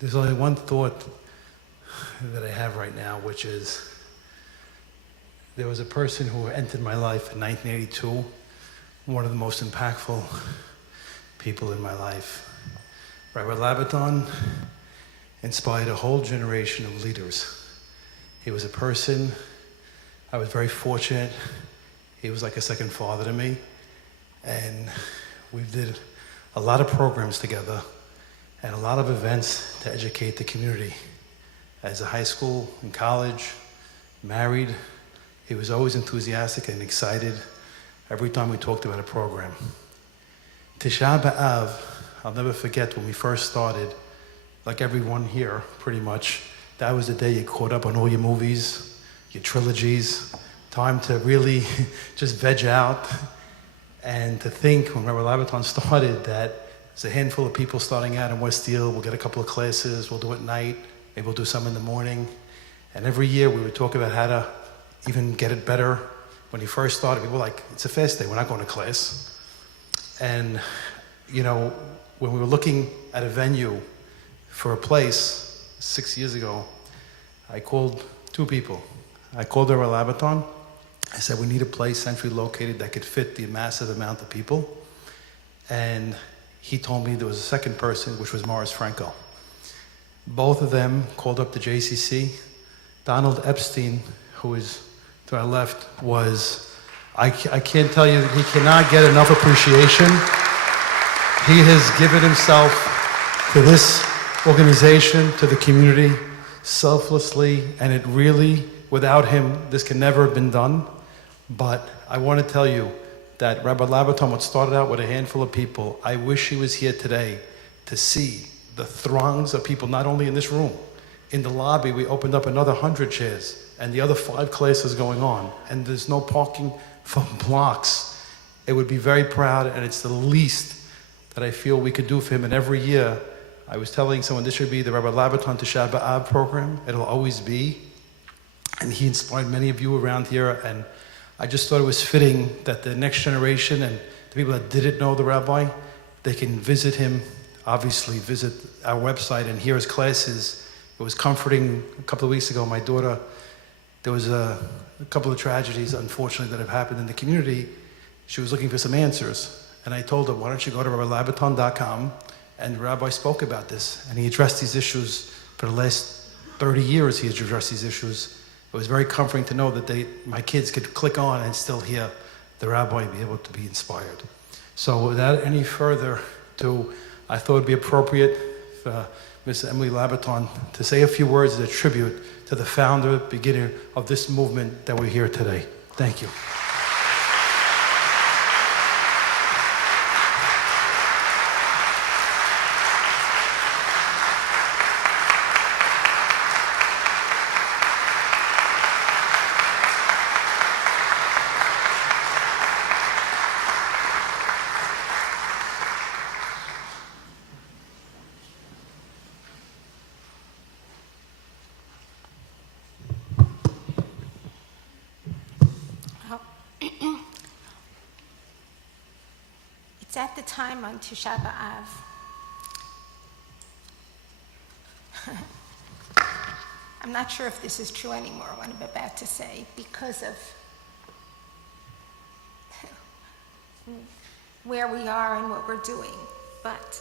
There's only one thought that I have right now, which is there was a person who entered my life in 1982, one of the most impactful people in my life. Rabbi Labaton inspired a whole generation of leaders. He was a person, I was very fortunate. He was like a second father to me. And we did a lot of programs together and a lot of events to educate the community. As a high school and college, married, he was always enthusiastic and excited every time we talked about a program. Tish'a BeAb, I'll never forget when we first started, like everyone here, pretty much, that was the day you caught up on all your movies, your trilogies, time to really just veg out. And to think when Rabbi Labaton started that there's a handful of people starting out in West Deal, we'll get a couple of classes, we'll do it at night, maybe we'll do some in the morning. And every year we would talk about how to even get it better. When he first started, people were like, it's a fast day, we're not going to class. And, you know, when we were looking at a venue for a place 6 years ago, I called two people. I called Ezra Labaton. I said, we need a place centrally located that could fit the massive amount of people. And he told me there was a second person, which was Morris Franco. Both of them called up the JCC. Donald Epstein, who is to our left, was, I can't tell you, he cannot get enough appreciation. He has given himself to this organization, to the community, selflessly, and it really, without him, this can never have been done. But I want to tell you that Rabbi Labaton, what started out with a handful of people, I wish he was here today to see the throngs of people, not only in this room. In the lobby, we opened up another 100 chairs, and the other 5 classes going on, and there's no parking for blocks. It would be very proud, and it's the least that I feel we could do for him. And every year, I was telling someone this should be the Rabbi Labaton Tish'a BeAb program. It'll always be. And he inspired many of you around here, and I just thought it was fitting that the next generation and the people that didn't know the rabbi, they can visit him, obviously visit our website and hear his classes. It was comforting. A couple of weeks ago, my daughter, there was a couple of tragedies, unfortunately, that have happened in the community. She was looking for some answers. And I told her, why don't you go to rabbilabaton.com? And the rabbi spoke about this. And he addressed these issues for the last 30 years. He has addressed these issues. It was very comforting to know that my kids could click on and still hear the rabbi be able to be inspired. So without any further ado, I thought it would be appropriate for Ms. Emily Labaton to say a few words as a tribute to the founder, beginner of this movement that we're here today. Thank you. It's at the time on Tish'a BeAb. I'm not sure if this is true anymore, what I'm about to say, because of where we are and what we're doing. But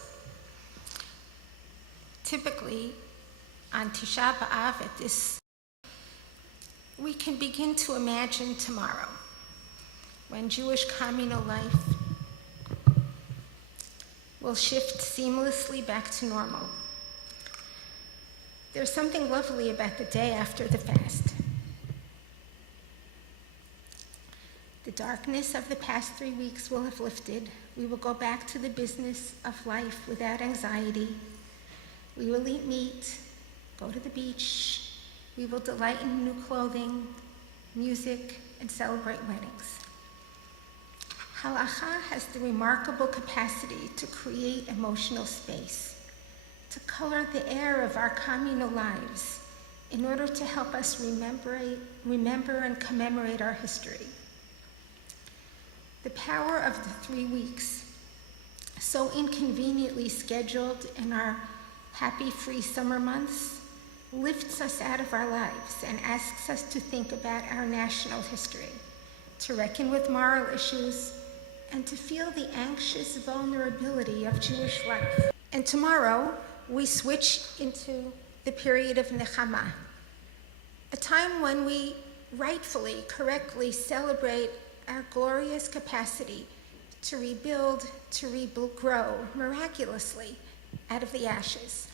typically, on Tish'a BeAb, at this, we can begin to imagine tomorrow, when Jewish communal life will shift seamlessly back to normal. There's something lovely about the day after the fast. The darkness of the past 3 weeks will have lifted. We will go back to the business of life without anxiety. We will eat meat, go to the beach. We will delight in new clothing, music, and celebrate weddings. Halacha has the remarkable capacity to create emotional space, to color the air of our communal lives in order to help us remember and commemorate our history. The power of the 3 weeks, so inconveniently scheduled in our happy free summer months, lifts us out of our lives and asks us to think about our national history, to reckon with moral issues, and to feel the anxious vulnerability of Jewish life. And tomorrow, we switch into the period of Nechama, a time when we rightfully, correctly celebrate our glorious capacity to rebuild, to grow miraculously out of the ashes.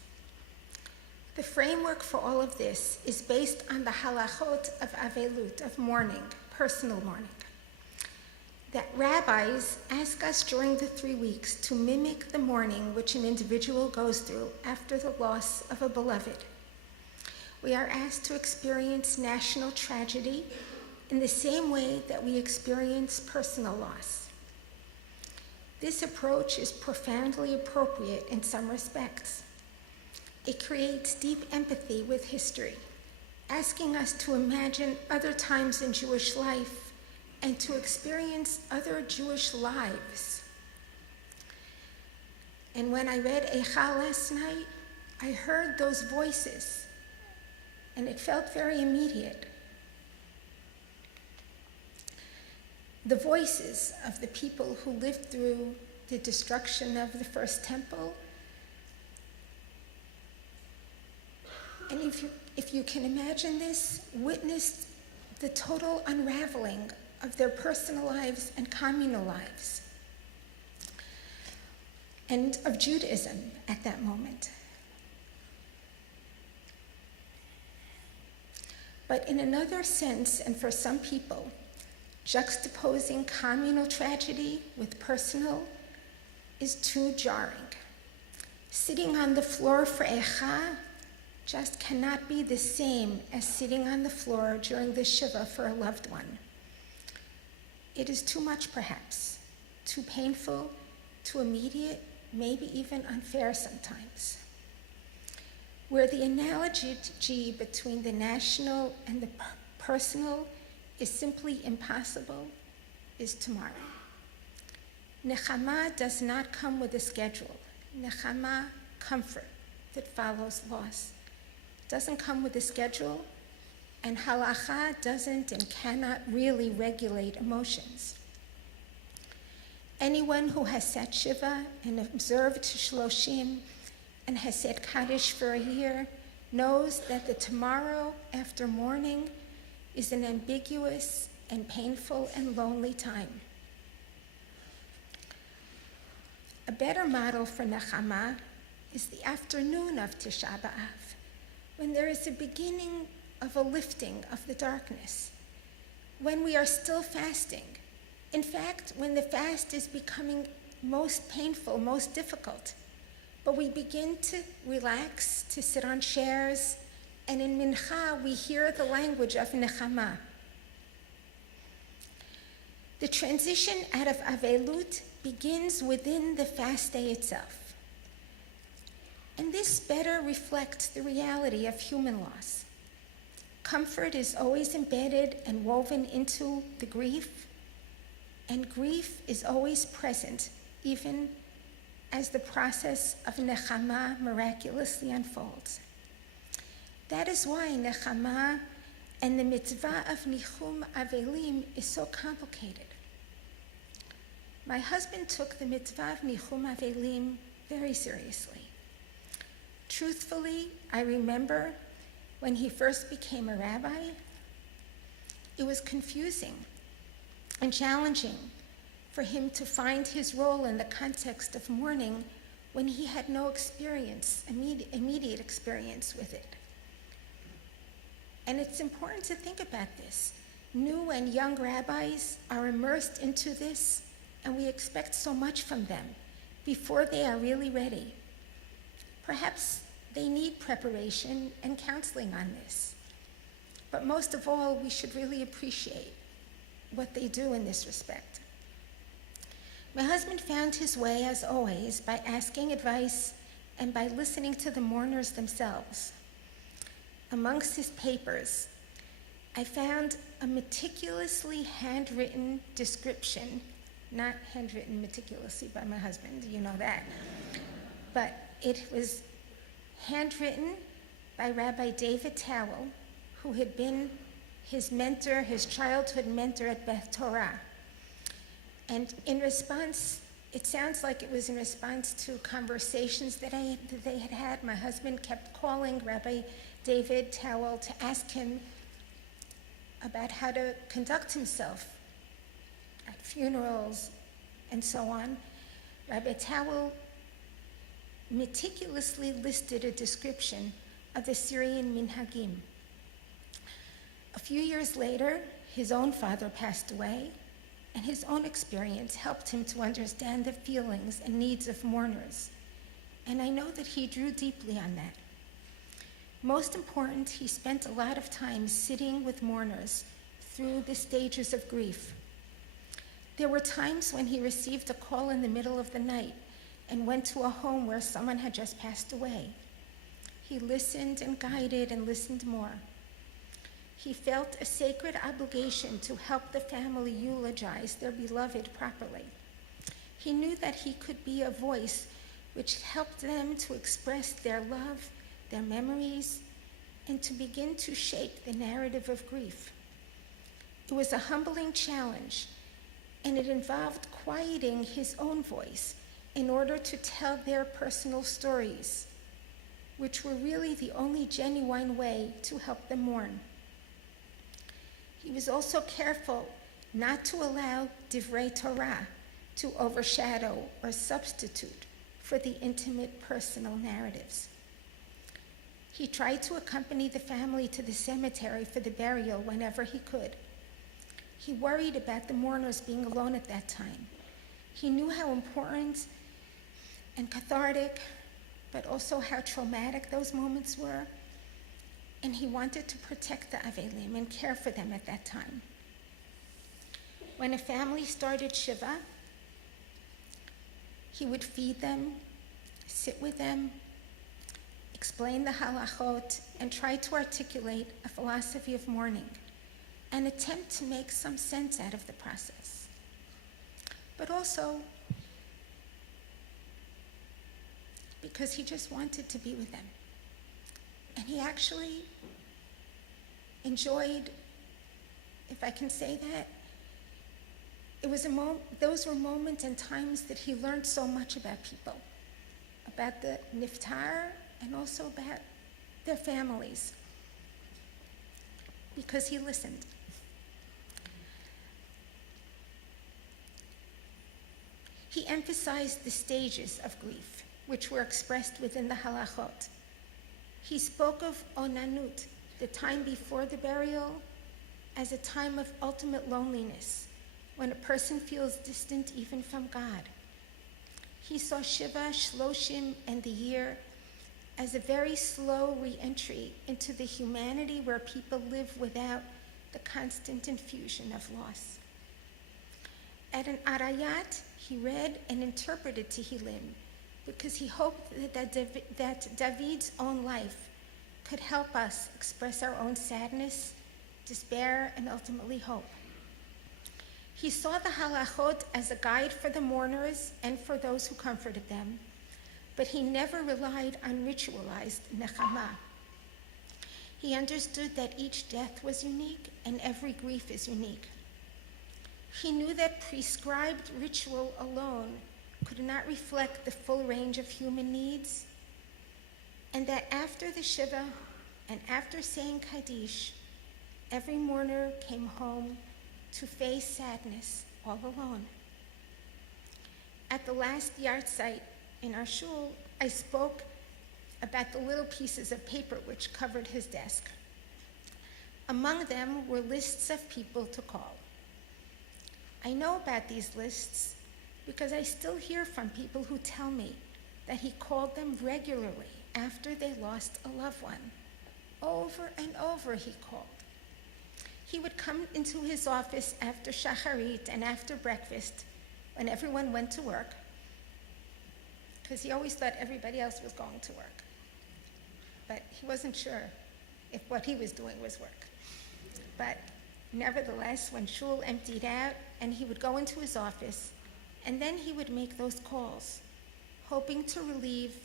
The framework for all of this is based on the halachot of avelut, of mourning, personal mourning, that rabbis ask us during the 3 weeks to mimic the mourning which an individual goes through after the loss of a beloved. We are asked to experience national tragedy in the same way that we experience personal loss. This approach is profoundly appropriate in some respects. It creates deep empathy with history, asking us to imagine other times in Jewish life and to experience other Jewish lives. And when I read Eicha last night, I heard those voices, and it felt very immediate. The voices of the people who lived through the destruction of the first temple. And if you can imagine this, witnessed the total unraveling of their personal lives and communal lives, and of Judaism at that moment. But in another sense, and for some people, juxtaposing communal tragedy with personal is too jarring. Sitting on the floor for Eicha just cannot be the same as sitting on the floor during the Shiva for a loved one. It is too much, perhaps, too painful, too immediate, maybe even unfair sometimes. Where the analogy between the national and the personal is simply impossible is tomorrow. Nechama does not come with a schedule. Nechama, comfort that follows loss, doesn't come with a schedule, and halacha doesn't and cannot really regulate emotions. Anyone who has sat Shiva and observed Shloshim and has said Kaddish for a year knows that the tomorrow after mourning is an ambiguous and painful and lonely time. A better model for Nechama is the afternoon of Tish'a BeAb, when there is a beginning of a lifting of the darkness, when we are still fasting. In fact, when the fast is becoming most painful, most difficult, but we begin to relax, to sit on chairs, and in Mincha we hear the language of Nechama. The transition out of Avelut begins within the fast day itself. And this better reflects the reality of human loss. Comfort is always embedded and woven into the grief, and grief is always present, even as the process of Nechama miraculously unfolds. That is why Nechama and the mitzvah of Nichum Avelim is so complicated. My husband took the mitzvah of Nichum Avelim very seriously. Truthfully, I remember when he first became a rabbi, it was confusing and challenging for him to find his role in the context of mourning when he had no experience, immediate experience with it. And it's important to think about this. New and young rabbis are immersed into this, and we expect so much from them before they are really ready. Perhaps they need preparation and counseling on this. But most of all, we should really appreciate what they do in this respect. My husband found his way, as always, by asking advice and by listening to the mourners themselves. Amongst his papers, I found a meticulously handwritten description, not handwritten meticulously by my husband, you know that, but it was handwritten by Rabbi David Towel, who had been his mentor, his childhood mentor at Beth Torah. And in response, it sounds like it was in response to conversations that they had had. My husband kept calling Rabbi David Towel to ask him about how to conduct himself at funerals and so on. Rabbi Towel meticulously listed a description of the Syrian minhagim. A few years later, his own father passed away, and his own experience helped him to understand the feelings and needs of mourners. And I know that he drew deeply on that. Most important, he spent a lot of time sitting with mourners through the stages of grief. There were times when he received a call in the middle of the night and went to a home where someone had just passed away. He listened and guided and listened more. He felt a sacred obligation to help the family eulogize their beloved properly. He knew that he could be a voice which helped them to express their love, their memories, and to begin to shape the narrative of grief. It was a humbling challenge, and it involved quieting his own voice in order to tell their personal stories, which were really the only genuine way to help them mourn. He was also careful not to allow divrei Torah to overshadow or substitute for the intimate personal narratives. He tried to accompany the family to the cemetery for the burial whenever he could. He worried about the mourners being alone at that time. He knew how important and cathartic, but also how traumatic those moments were, and he wanted to protect the Avelim and care for them at that time. When a family started Shiva, he would feed them, sit with them, explain the halachot, and try to articulate a philosophy of mourning, and attempt to make some sense out of the process. But also because he just wanted to be with them. And he actually enjoyed, if I can say that, those were moments and times that he learned so much about people, about the niftar and also about their families, because he listened. He emphasized the stages of grief, which were expressed within the halachot. He spoke of onanut, the time before the burial, as a time of ultimate loneliness, when a person feels distant even from God. He saw Shiva, Shloshim, and the year as a very slow re-entry into the humanity where people live without the constant infusion of loss. At an Arayat, he read and interpreted Tehillim because he hoped that David's own life could help us express our own sadness, despair, and ultimately hope. He saw the halachot as a guide for the mourners and for those who comforted them, but he never relied on ritualized nechama. He understood that each death was unique and every grief is unique. He knew that prescribed ritual alone could not reflect the full range of human needs, and that after the Shiva and after saying Kaddish, every mourner came home to face sadness all alone. At the last yard site in our shul, I spoke about the little pieces of paper which covered his desk. Among them were lists of people to call. I know about these lists because I still hear from people who tell me that he called them regularly after they lost a loved one. Over and over he called. He would come into his office after shacharit and after breakfast when everyone went to work, because he always thought everybody else was going to work. But he wasn't sure if what he was doing was work. But nevertheless, when shul emptied out, and he would go into his office, and then he would make those calls, hoping to relieve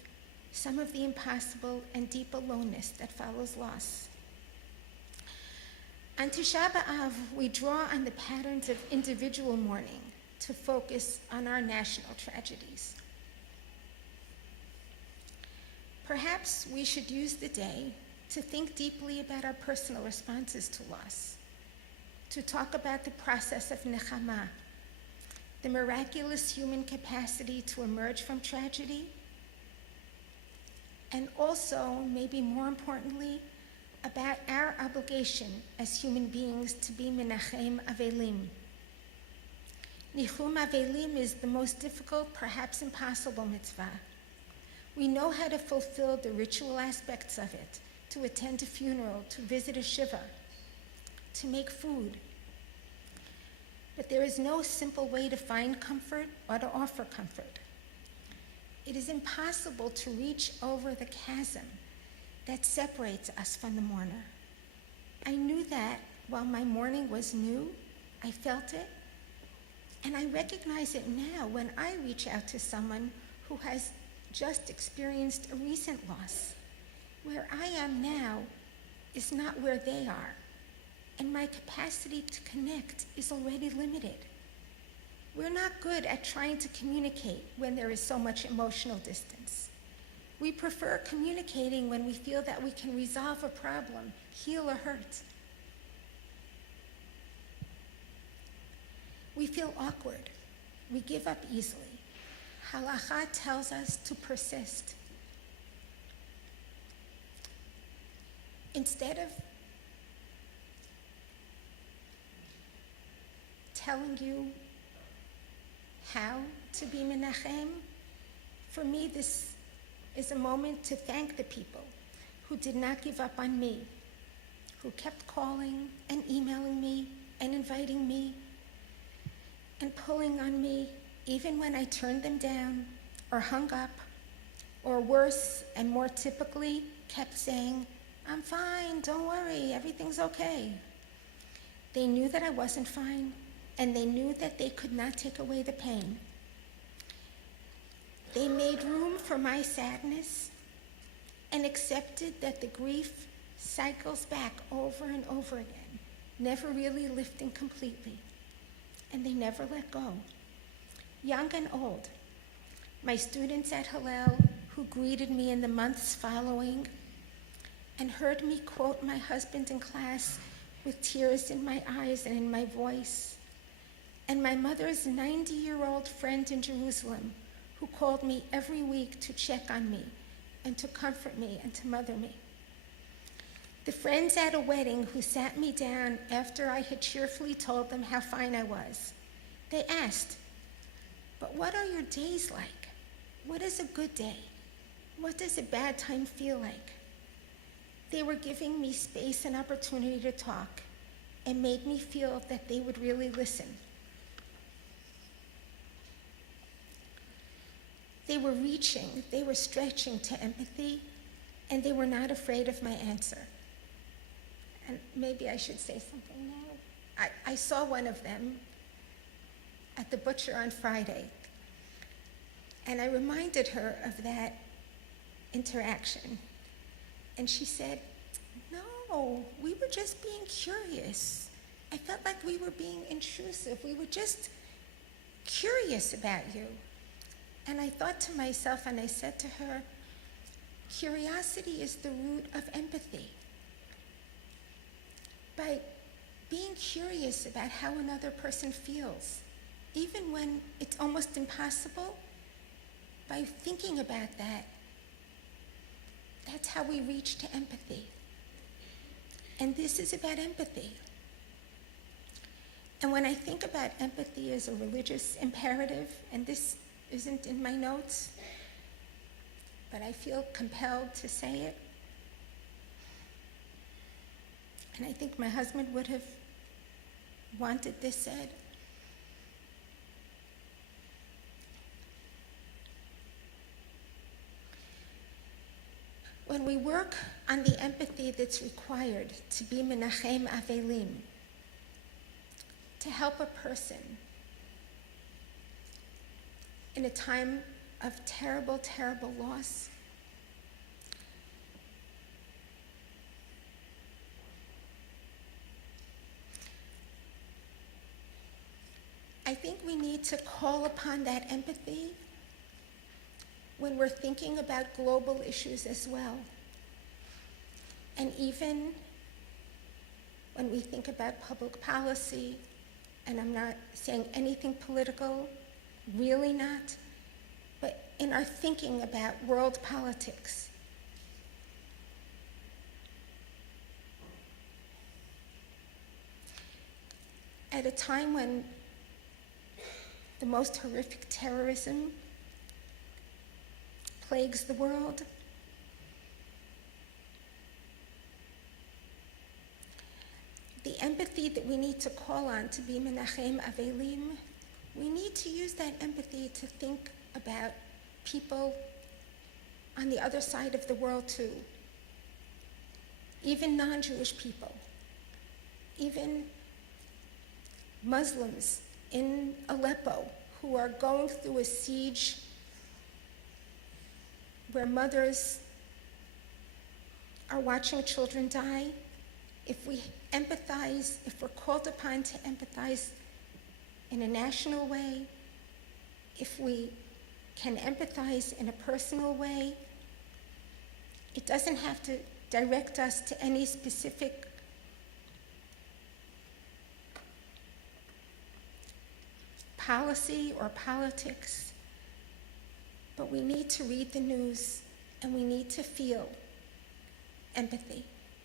some of the impossible and deep aloneness that follows loss. On Tish'a BeAb, we draw on the patterns of individual mourning to focus on our national tragedies. Perhaps we should use the day to think deeply about our personal responses to loss, to talk about the process of nechama, the miraculous human capacity to emerge from tragedy, and also, maybe more importantly, about our obligation as human beings to be menachem avelim. Nichum avelim is the most difficult, perhaps impossible mitzvah. We know how to fulfill the ritual aspects of it, to attend a funeral, to visit a shiva, to make food. But there is no simple way to find comfort or to offer comfort. It is impossible to reach over the chasm that separates us from the mourner. I knew that while my mourning was new, I felt it, and I recognize it now when I reach out to someone who has just experienced a recent loss. Where I am now is not where they are, and my capacity to connect is already limited. We're not good at trying to communicate when there is so much emotional distance. We prefer communicating when we feel that we can resolve a problem, heal a hurt. We feel awkward. We give up easily. Halakha tells us to persist. Instead of telling you how to be menachem, for me this is a moment to thank the people who did not give up on me, who kept calling and emailing me and inviting me and pulling on me even when I turned them down or hung up, or worse and more typically kept saying, "I'm fine, don't worry, everything's okay." They knew that I wasn't fine, and they knew that they could not take away the pain. They made room for my sadness and accepted that the grief cycles back over and over again, never really lifting completely, and they never let go. Young and old, my students at Hillel who greeted me in the months following and heard me quote my husband in class with tears in my eyes and in my voice, and my mother's 90-year-old friend in Jerusalem who called me every week to check on me and to comfort me and to mother me. The friends at a wedding who sat me down after I had cheerfully told them how fine I was. They asked, "But what are your days like? What is a good day? What does a bad time feel like?" They were giving me space and opportunity to talk and made me feel that they would really listen. They were reaching, they were stretching to empathy, and they were not afraid of my answer. And maybe I should say something now. I saw one of them at the butcher on Friday, and I reminded her of that interaction. And she said, "No, we were just being curious. I felt like we were being intrusive. We were just curious about you." And I thought to myself, and I said to her, curiosity is the root of empathy. By being curious about how another person feels, even when it's almost impossible, by thinking about that, that's how we reach to empathy. And this is about empathy. And when I think about empathy as a religious imperative, and this isn't in my notes, but I feel compelled to say it, and I think my husband would have wanted this said. When we work on the empathy that's required to be menachem avelim, to help a person in a time of terrible, terrible loss, I think we need to call upon that empathy when we're thinking about global issues as well. And even when we think about public policy, and I'm not saying anything political, really not, but in our thinking about world politics. At a time when the most horrific terrorism plagues the world, the empathy that we need to call on to be Menachem Avelim, we need to use that empathy to think about people on the other side of the world too. Even non-Jewish people, even Muslims in Aleppo who are going through a siege where mothers are watching children die. If we empathize, if we're called upon to empathize in a national way, if we can empathize in a personal way, it doesn't have to direct us to any specific policy or politics, but we need to read the news and we need to feel empathy,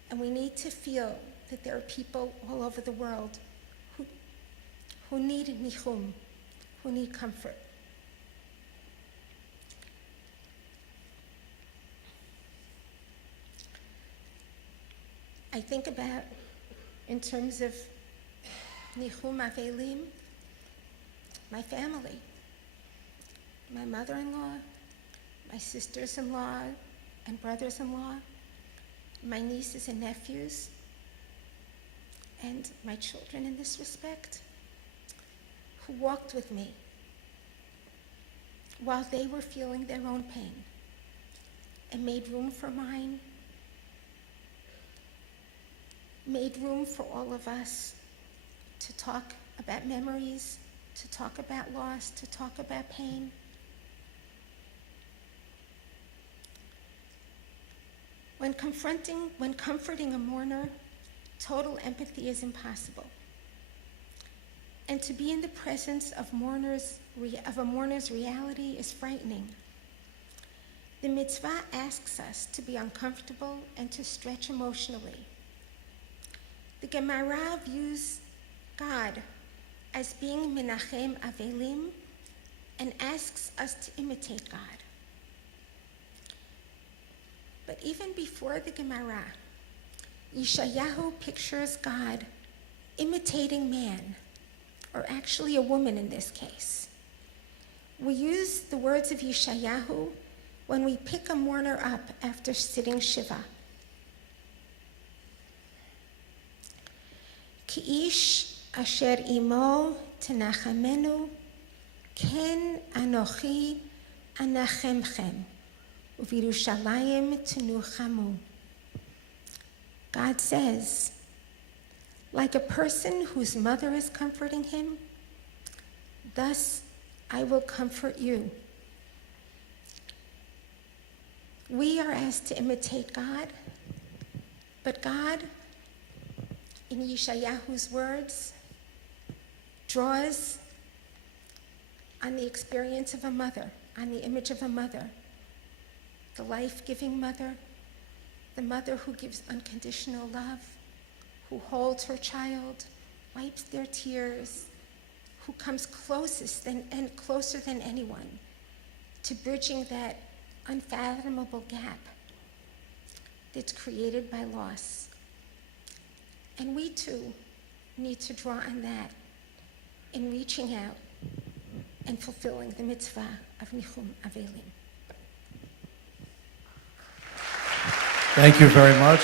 and we need to feel that there are people all over the world who need nichum, who need comfort. I think about, in terms of nichum avelim, my family, my mother-in-law, my sisters-in-law and brothers-in-law, my nieces and nephews, and my children in this respect, who walked with me while they were feeling their own pain and made room for mine, made room for all of us to talk about memories, to talk about loss, to talk about pain. When comforting a mourner, total empathy is impossible. And to be in the presence of a mourner's reality is frightening. The mitzvah asks us to be uncomfortable and to stretch emotionally. The Gemara views God as being Menachem Avelim and asks us to imitate God. But even before the Gemara, Yeshayahu pictures God imitating man, or actually a woman in this case. We use the words of Yeshayahu when we pick a mourner up after sitting Shiva. Ki'ish asher imo tenachamenu, ken anochi anachemchem, uvirushalayim tenuchamu. God says, like a person whose mother is comforting him, thus I will comfort you. We are asked to imitate God, but God, in Yeshayahu's words, draws on the experience of a mother, on the image of a mother, the life-giving mother, the mother who gives unconditional love, who holds her child, wipes their tears, who comes closer than anyone to bridging that unfathomable gap that's created by loss. And we too need to draw on that in reaching out and fulfilling the mitzvah of Nichum Avelim. Thank you very much.